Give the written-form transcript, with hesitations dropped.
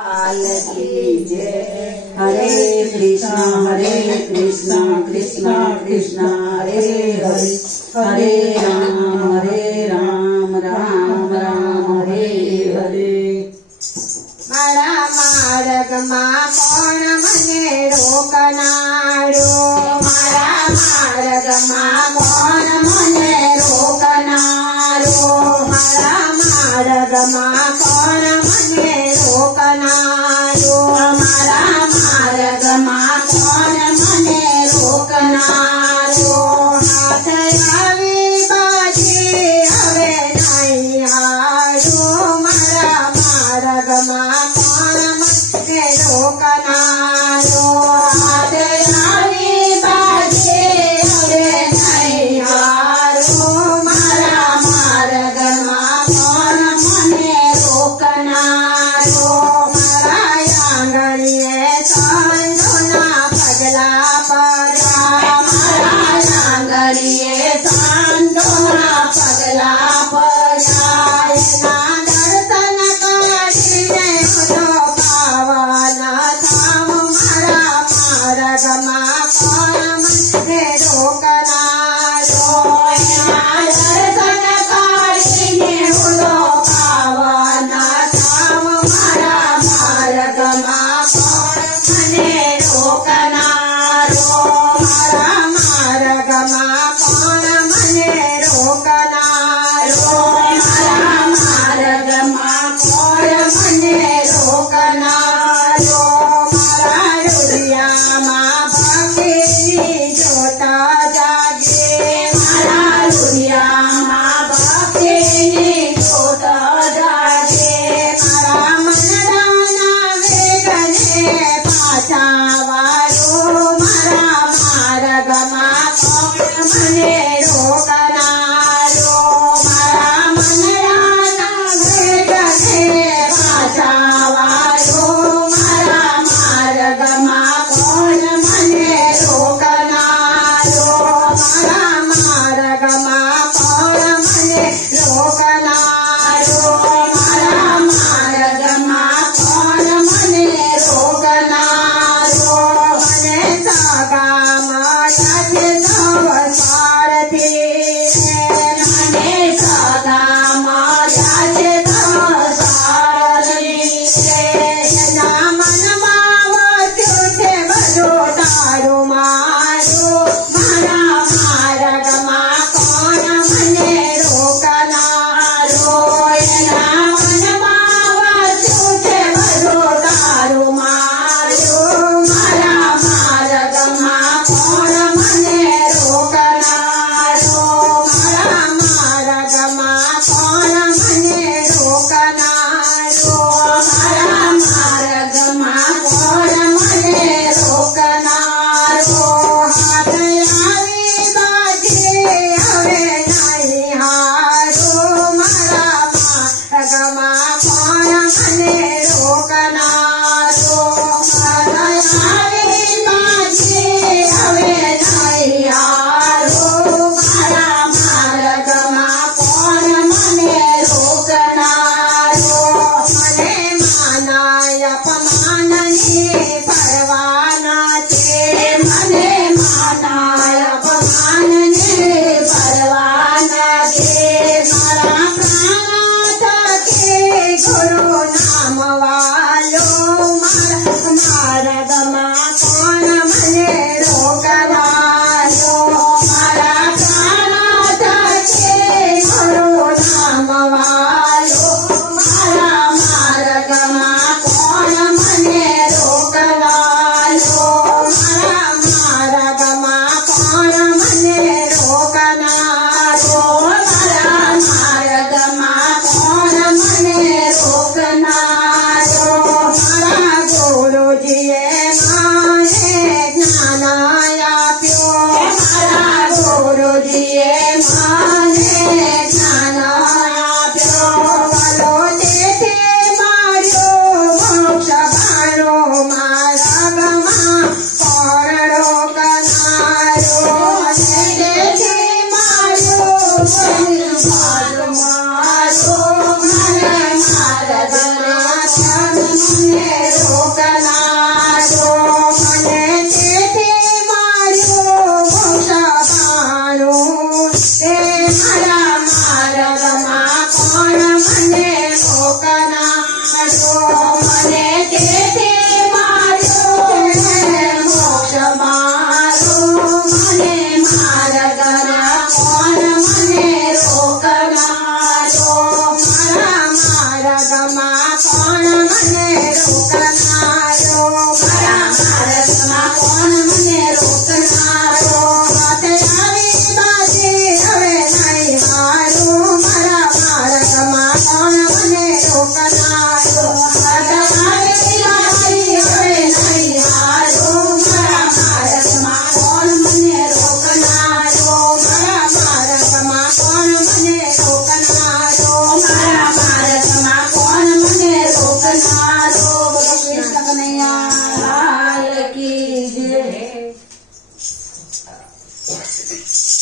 हरे कृष्ण कृष्ण कृष्ण हरे हरे हरे राम राम राम हरे हरे। मारा मार्ग में कोण मने रोकनारो, मारा मार्ग में कोण मने रोकनारो, मारा मार्ग में कोण मने रोकनारो, मारा मार्ग में कोण मने रोकनारो। हाथ आवे बाजे हवे नहीं हारो, मारा मार्ग में कोण मने रोकनारो। हाथ आवे बाजे हवे नहीं हारो, मारा मार्ग में कोण मने रोकनारो। मारा आंगणीए सांधोना पगला पड़ा, मारा आंगणीए सांधोना पगला पड़ा। एना दर्शन करीने उठो पावना धाम, मारा मार्ग में कोण मने रोकनारो। एना दर्शन करीने उठो पावना धाम, मारा मार्ग में कोण मने रोकनारो। मारा मार्ग में कोण मने रोकनारो, मारा मार्ग में कोण मने रोकनारो। मारा रुदिया में भक्ति जोता जागे, मारा रुदिया में भक्ति जोता जागे। मारा मनडाना वेगने पाछा वारो, मारा मार्ग में कोण मने रोकनारो। मारा मनडाना वेगने पाछा वारो, मारा मार्ग में कोण मने रोकनारो। मारा मार्ग में कोण मने रोकनारो, मारा मार्ग में कोण मने रोकनारो। मने सगा माया के सब सारथी, मने सगा माया के सब सारथी। एना मन मावत्यो छे बधो तारो मारो, मारा मार्ग में कोण मने रोकनारो। एना मन मावत्यो छे बधो तारो मारो, मारा मार्ग में कोण मने रोकनारो। मारा मार्ग में कोण मने रोकनारो, मारा मार्ग में कोण मने रोकनारो। हाथ आवे बाजे हवे नहीं हारो, मारा मार्ग में कोण मने रोकनारो। हाथ आवे बाजे हवे नहीं हारो, मारा मार्ग में कोण मने रोकनारो। मने मानाय अपमाननी परवाना छे, मने मानाय अपमाननी परवाना छे। मारा प्राणाथ के गुरु नाम वालो, मारा मार्ग में कोण मने रोकनारो। मारा प्राणाथ के गुरु नाम वालो, मारा मार्ग में कोण है।